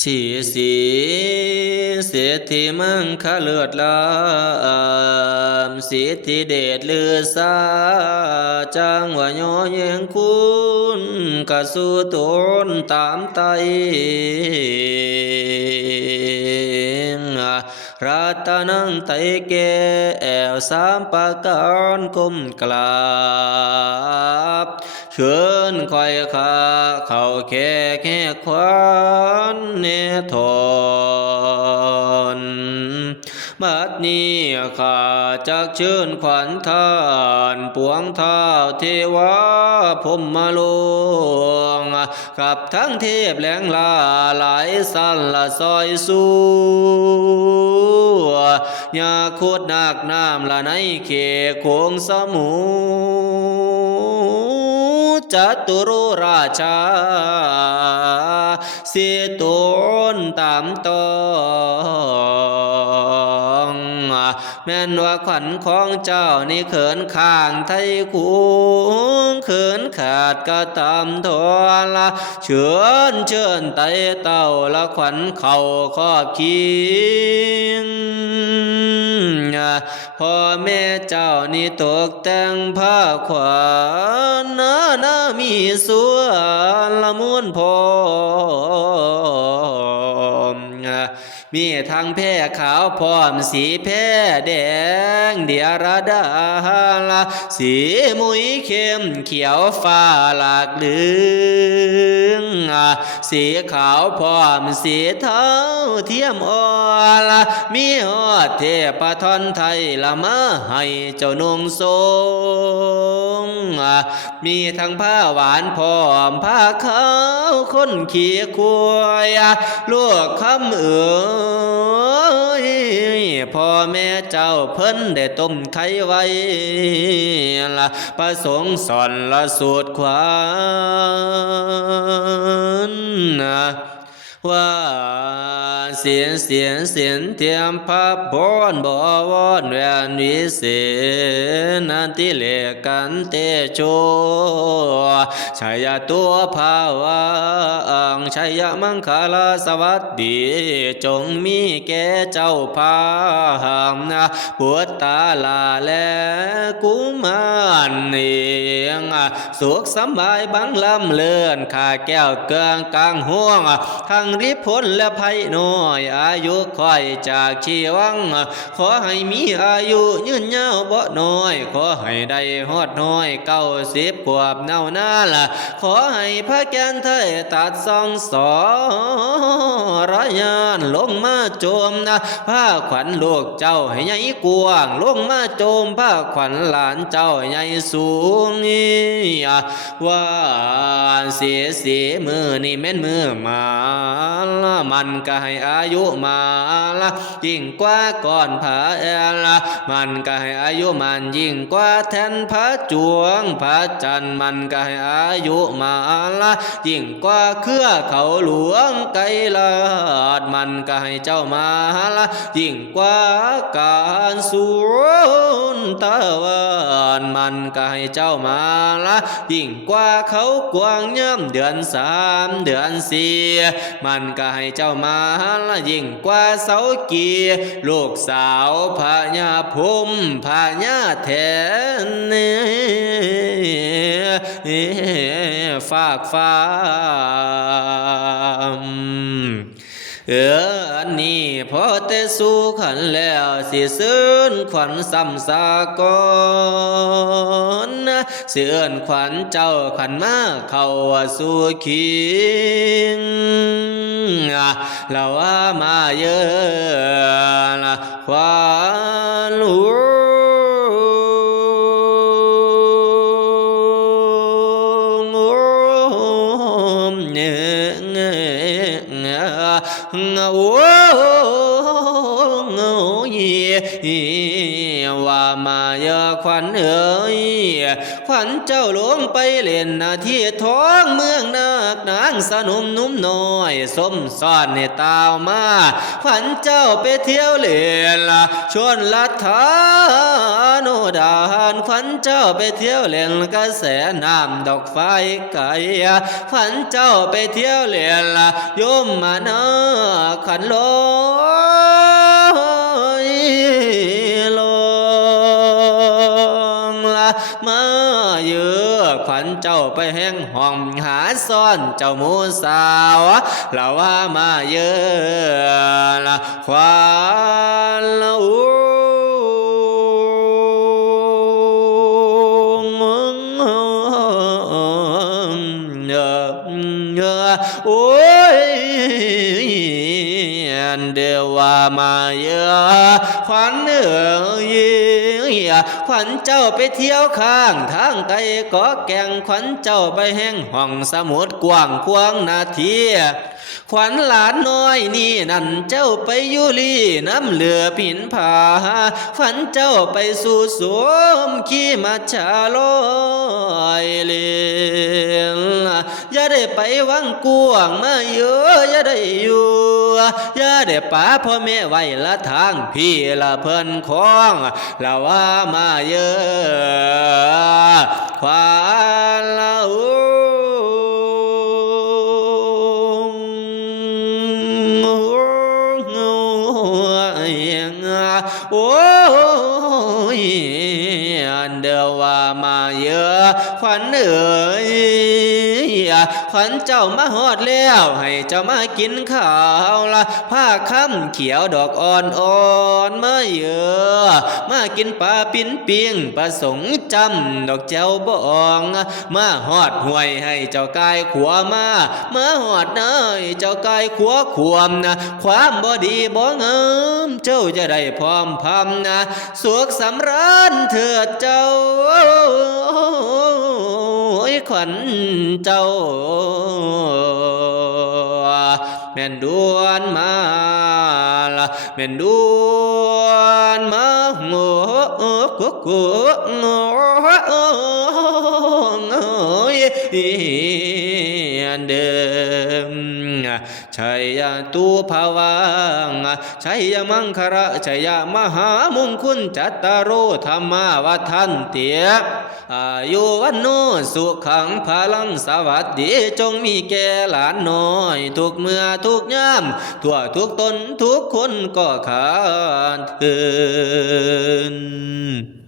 สีสีเศรษฐีมังคะเลือดลามสิทธิเดชลือซาจังว่าย่อแยงคุณกะสู่ตนตามไตรัตนังไตแก่แอวสามประการก้มกราบเชิญคอยขาเข้าแค่ควันเนทนบัดนี้ข้าจักเชิญขวัญทานปวงเท้าเทวาพรหมโลกกับทั้งเทพแหลงลาหลายสันละซอยสู้ยาโคตรนักน้ำละในเขโคงสมุจัตุรุราชาเสียตนตามตองแม่นว่าขวัญของเจ้านี่เขินข้างไทยคุ้งเขินขาดก็ตามทอละเชิญไตเต่าละขวัญเข่าครอบคิงพ่อแม่เจ้านี่ตกแต่งผ้าขวัญนามีส่วนละมุนพอมีทางแพร่ขาวพร้อมสีแพร่แดงเดียรดาลสีมุยเข้มเขียวฟ้าหลากเหลืองสีขาวพร้อมสีเทาเทียมอ่อนมีหอดเทพทนไทยละมาให้เจ้านุ่งทรงมีทั้งผ้าหวานพร้อมผ้าขาวคนขี่ควายลูกคำพ่อแม่เจ้าเพิ่นได้ต้มไข่ไว้ละประสงค์สอนละสูตรขวานว่าเสียนเทียมพระบอนบ่วอนแวนวิเศษนันติเลกันเตโชชัยตัวภาวังชัยมังคลาสวัสดีจงมีแก่เจ้าพามนะปวดตาลาและกุมารเนียงสุขสบายบังลำเลื่อนข้าแก้วเกืองกลางห่วงทั้งริพ้นและภัยน้อยอายุค่อยจากชีวังขอให้มีอายุยืนยาวบ่น้อยขอให้ได้ฮอดน้อย90 ขวบเน่าหน้าละขอให้พระแกนไทยตัดส่องสอรยานลงมาโจมนะผ้าขวัญลูกเจ้าให้ใหญ่กว้างลงมาโจมผ้าขวัญหลานเจ้าใหญ่สูงนี่ว่าเสียมือนี่แม่นมือมาละมันก็ให้อายุมาละยิ่งกว่าก่อนผาแอละมันก็ให้อายุมันยิ่งกว่าแทนพระจวงพระจันทร์มันก็ให้อายุมาละยิ่งกว่าเครือเขาหลวงไกลลาดมันก็ให้เจ้ามาละยิ่งกว่าการสูนตะวันมันก็ให้เจ้ามาละยิ่งกว่าเขากวางย่ำเดือน3 เดือน 4มันก็ให้เจ้ามาละยิ่งกว่าเสาเกียลูกสาวพญาภุมพญาแทนฝากฟ้าอันนี้พอแต่สู้ขันแล้วสิเสื่อนขวัญซ้ำสากอนเสื่อนขวัญเจ้าขันมาเข้าสู่คิงเราว่ามาเยอะละควานหูโอ้ว ว่ามาเยอะขวัญเอ๋ยขวัญเจ้าหลวงไปเล่นนาที่ท้องเมืองนาคนางสนุมนุ่มน้อยสมซ่อนในตาวมาขวัญเจ้าไปเที่ยวเล่นละชวนลัทธาโนดานขวัญเจ้าไปเที่ยวเล่นกระแสน้ำดอกไฟไก่ขวัญเจ้าไปเที่ยวเล่นละโยมมานาขันลอยลงละมาเยอะขวัญเจ้าไปแห้งห้องหาซ่อนเจ้าหมูสาวละว่ามาเยอะละขวัญละโอ้ยเดี๋ยวว่ามาเยอะขวัญเอ๋ยขวัญเจ้าไปเที่ยวข้างทางไกลก็แก่งขวัญเจ้าไปแห้งห้องสมุดกว้างควางนาทีขวัญหลานน้อยนี่นั่นเจ้าไปยุลีน้ำเหลือผินผาขวัญเจ้าไปสู่สวมขี่มาชาลอยเลียงอย่าได้ไปวังกวางมาเยอะอย่าได้อยู่อย่าได้ป้าพ่อแม่ไว้ละทางพี่ละเพิ่นคล้องละว่ามาเยอะขวัญละโอ้ยเดี๋ยวว่ามาเยอะขวัญเอ๋ยขวัญเจ้ามาฮอดแล้วให้เจ้ามากินข้าวละผ้าค่ำเขียวดอกอ่อนมาเยอะมากินปลาปิ้นปิ้งปลาสงจำดอกเจ้าบองมาฮอดห่วยให้เจ้ากายขวมาฮอดเนยเจ้ากายขวขวมนะความบ่ดีบ่งามเจ้าจะได้พร้อมพำนะสุขสำราญเถิดเจ้าขวัญเจ้าแม่นดวนมาละแม่นดวนมาโง่กุกกุเดิมชัยตุภวังชัยมังคระชัยมหามงคลจัตตารโอธรรมาวัฏันเตียอายุวันโนสุขังพลังสวัสดีจงมีแก่หลานน้อยทุกเมื่อทุกยามทั่วทุกตนทุกคนก็ขาดเถิน